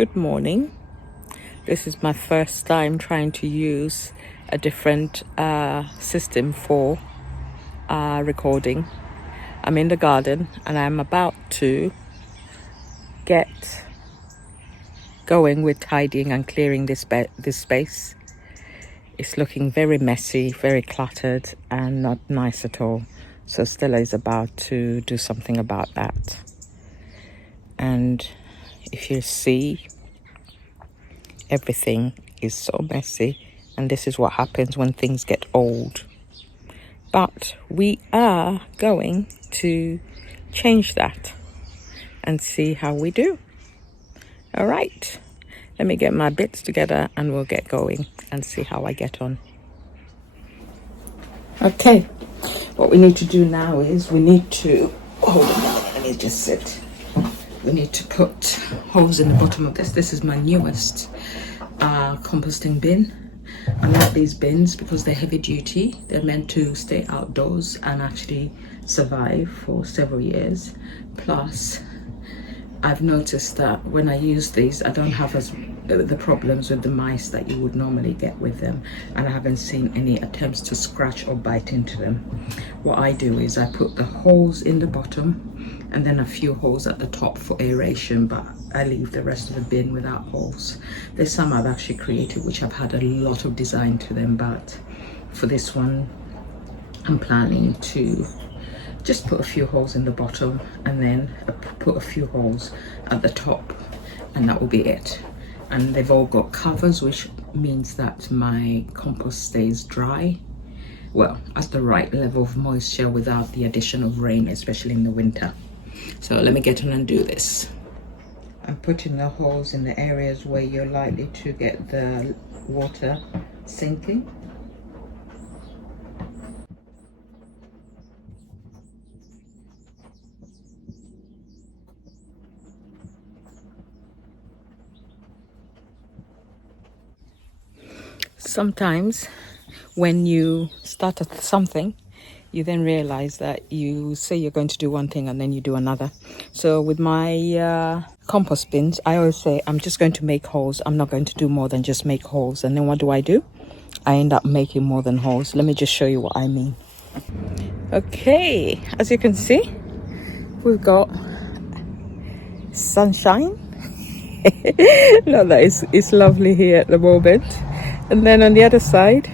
Good morning. This is my first time trying to use a different system for recording. I'm in the garden and I'm about to get going with tidying and clearing this space. It's looking very messy, very cluttered and not nice at all. So Stella is about to do something about that. And if you see, everything is so messy, and this is what happens when things get old. But we are going to change that and see how we do. All right, let me get my bits together and we'll get going and see how I get on. Okay, what we need to do now is we need to hold on, let me just sit. We need to put holes in the bottom of this. This is my newest composting bin. I love these bins because they're heavy duty. They're meant to stay outdoors and actually survive for several years. Plus, I've noticed that when I use these, I don't have the problems with the mice that you would normally get with them, and I haven't seen any attempts to scratch or bite into them. What I do is I put the holes in the bottom and then a few holes at the top for aeration, but I leave the rest of the bin without holes. There's some I've actually created which have had a lot of design to them, but for this one I'm planning to just put a few holes in the bottom and then put a few holes at the top, and that will be it. And they've all got covers, which means that my compost stays dry, well, at the right level of moisture without the addition of rain, especially in the winter. So let me get on and do this. I'm putting the holes in the areas where you're likely to get the water sinking. Sometimes when you start at something, you then realize that you say you're going to do one thing and then you do another. So with my compost bins, I always say I'm just going to make holes. I'm not going to do more than just make holes. And then what do? I end up making more than holes. Let me just show you what I mean. Okay, as you can see, we've got sunshine. No, it's lovely here at the moment. And then on the other side,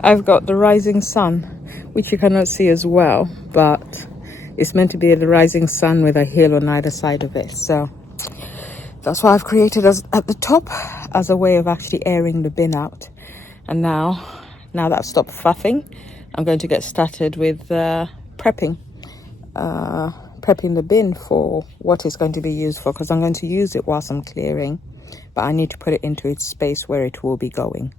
I've got the rising sun, which you cannot see as well, but it's meant to be the rising sun with a hill on either side of it. So that's why I've created at the top as a way of actually airing the bin out. And now that I've stopped faffing, I'm going to get started with prepping the bin for what it's going to be used for, because I'm going to use it whilst I'm clearing, but I need to put it into its space where it will be going.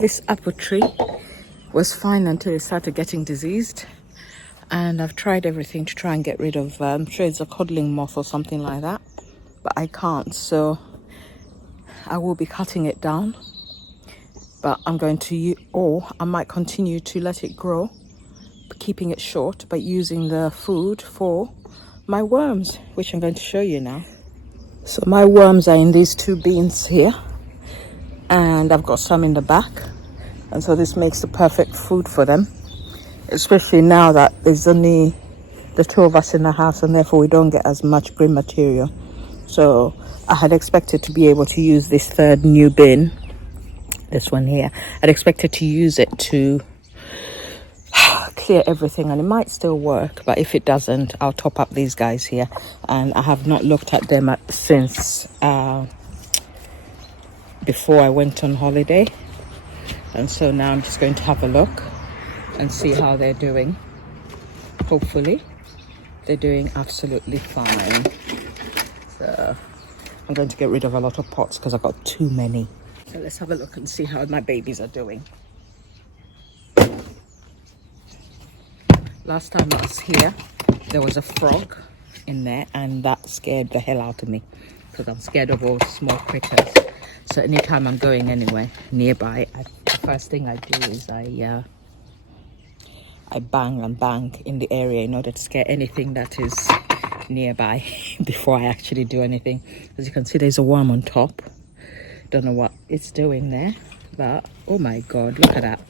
This apple tree was fine until it started getting diseased, and I've tried everything to try and get rid of I'm sure it's a codling moth or something like that, but I can't. So I will be cutting it down, but I'm going to, or I might continue to let it grow, keeping it short, but using the food for my worms, which I'm going to show you now. So my worms are in these two bins here, and I've got some in the back, and so this makes the perfect food for them, especially now that there's only the two of us in the house, and therefore we don't get as much green material. So I had expected to be able to use this third new bin, this one here. I'd expected to use it to clear everything, and it might still work, but if it doesn't, I'll top up these guys here. And I have not looked at them since before I went on holiday, and so now I'm just going to have a look and see how they're doing. Hopefully they're doing absolutely fine. So I'm going to get rid of a lot of pots because I've got too many. So let's have a look and see how my babies are doing. Last time I was here, there was a frog in there, and that scared the hell out of me because I'm scared of all small critters. So anytime I'm going anywhere nearby, the first thing I do is I bang and bang in the area in order to scare anything that is nearby before I actually do anything. As you can see, there's a worm on top. Don't know what it's doing there, but oh my god, look at that.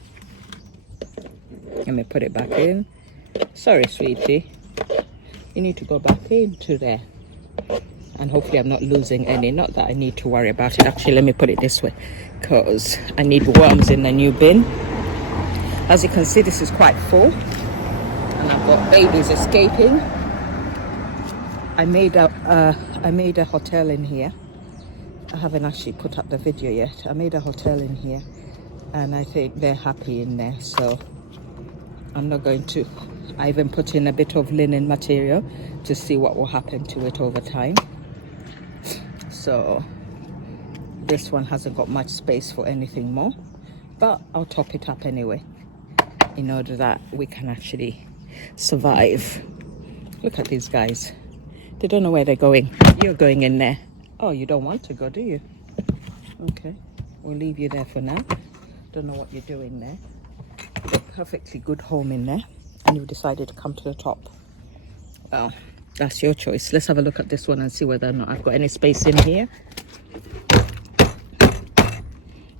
Let me put it back in. Sorry, sweetie, you need to go back into there, and hopefully I'm not losing any. Not that I need to worry about it. Actually, let me put it this way, because I need worms in the new bin. As you can see, this is quite full, and I've got babies escaping. I made a hotel in here. I haven't actually put up the video yet. I made a hotel in here, and I think they're happy in there, so I'm not going to. I even put in a bit of linen material to see what will happen to it over time. So this one hasn't got much space for anything more, but I'll top it up anyway in order that we can actually survive. Look at these guys. They don't know where they're going. You're going in there. Oh, you don't want to go, do you? Okay, we'll leave you there for now. Don't know what you're doing there. You've got a perfectly good home in there, and you've decided to come to the top. Well, that's your choice. Let's have a look at this one and see whether or not I've got any space in here.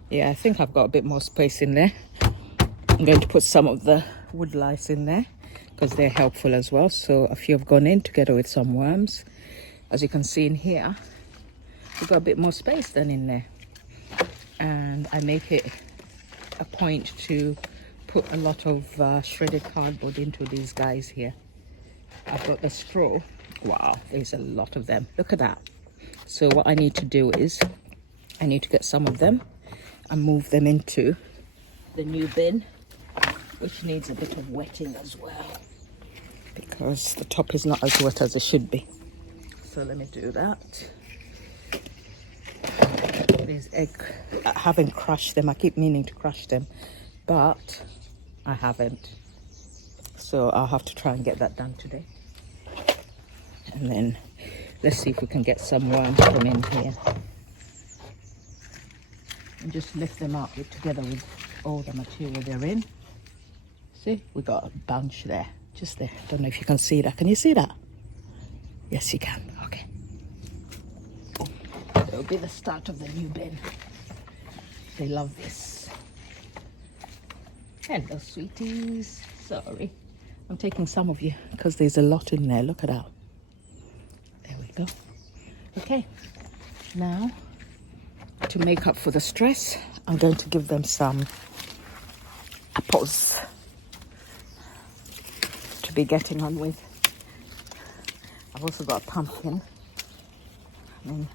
Yeah, I think I've got a bit more space in there. I'm going to put some of the wood lice in there because they're helpful as well. So a few have gone in together with some worms. As you can see in here, we've got a bit more space than in there. And I make it a point to put a lot of shredded cardboard into these guys here. I've got the straw. Wow, there's a lot of them. Look at that. So what I need to do is I need to get some of them and move them into the new bin, which needs a bit of wetting as well because the top is not as wet as it should be. So let me do that. These eggs, I haven't crushed them. I keep meaning to crush them, but I haven't. So I'll have to try and get that done today. And then let's see if we can get some worms from in here. And just lift them up together with all the material they're in. See, we got a bunch there, just there. Don't know if you can see that. Can you see that? Yes, you can. Okay. It'll be the start of the new bin. They love this. Hello, sweeties. Sorry. I'm taking some of you because there's a lot in there. Look at that. There we go. Okay. Now, to make up for the stress, I'm going to give them some apples to be getting on with. I've also got a pumpkin. I mean,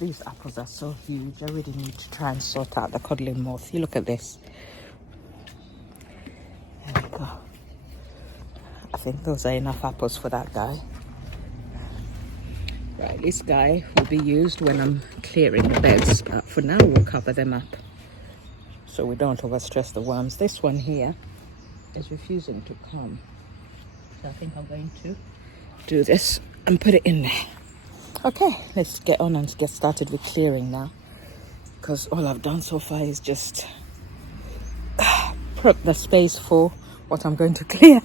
these apples are so huge. I really need to try and sort out the codling moth. You look at this. There we go. I think those are enough apples for that guy. Right, this guy will be used when I'm clearing the beds, but for now we'll cover them up so we don't overstress the worms. This one here is refusing to come, so I think I'm going to do this and put it in there. Okay, let's get on and get started with clearing now, because all I've done so far is just prep the space for what I'm going to clear.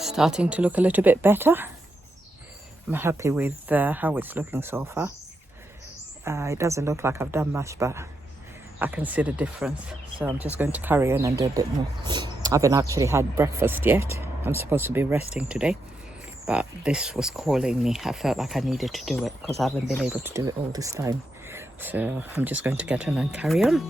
starting to look a little bit better. I'm happy with how it's looking so far. It doesn't look like I've done much, but I can see the difference. So I'm just going to carry on and do a bit more. I haven't actually had breakfast yet. I'm supposed to be resting today, but this was calling me. I felt like I needed to do it because I haven't been able to do it all this time. So I'm just going to get on and carry on.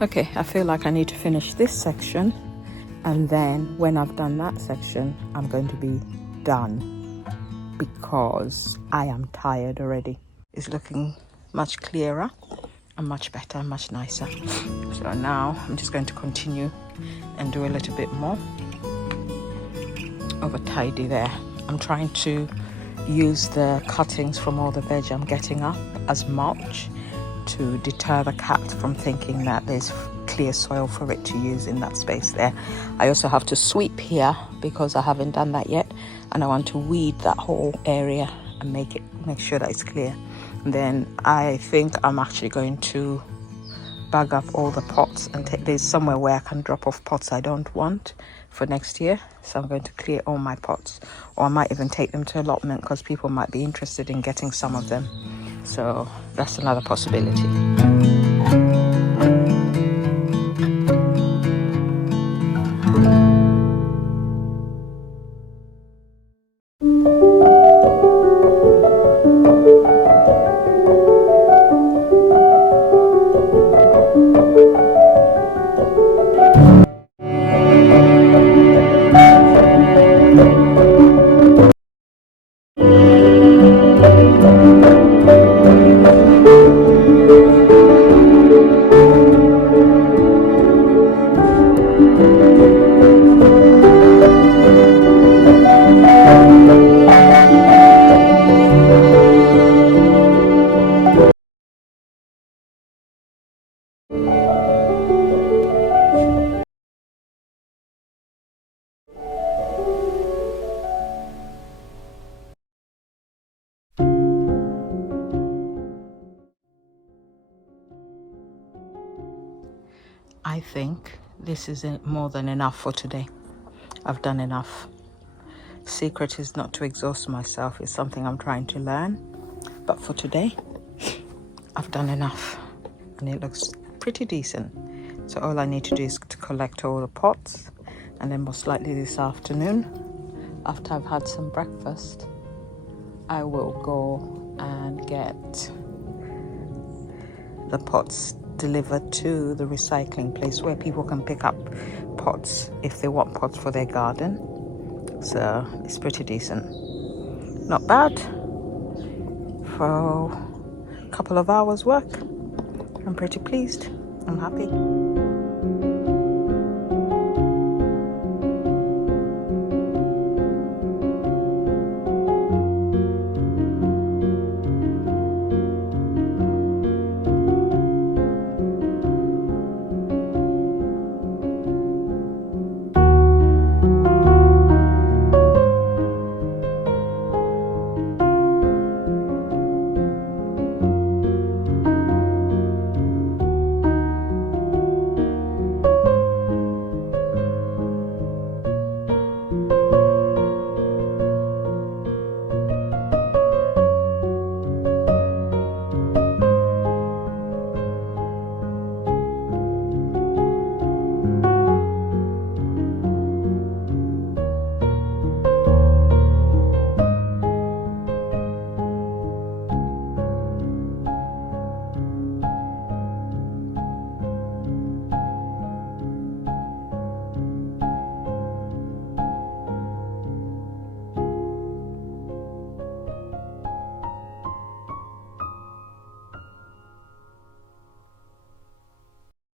Okay, I feel like I need to finish this section, and then when I've done that section, I'm going to be done because I am tired already. It's looking much clearer and much better and much nicer. So now I'm just going to continue and do a little bit more of a tidy there. I'm trying to use the cuttings from all the veg I'm getting up as mulch to deter the cat from thinking that there's clear soil for it to use in that space there. I also have to sweep here because I haven't done that yet, and I want to weed that whole area and make sure that it's clear. And then I think I'm actually going to bag up all the pots and there's somewhere where I can drop off pots I don't want for next year. So I'm going to clear all my pots, or I might even take them to allotment because people might be interested in getting some of them. So that's another possibility. I think this is more than enough for today. I've done enough. Secret is not to exhaust myself. It's something I'm trying to learn. But for today, I've done enough. And it looks pretty decent. So all I need to do is to collect all the pots. And then most likely this afternoon, after I've had some breakfast, I will go and get the pots delivered to the recycling place where people can pick up pots if they want pots for their garden. So it's pretty decent. Not bad for a couple of hours work. I'm pretty pleased. I'm happy.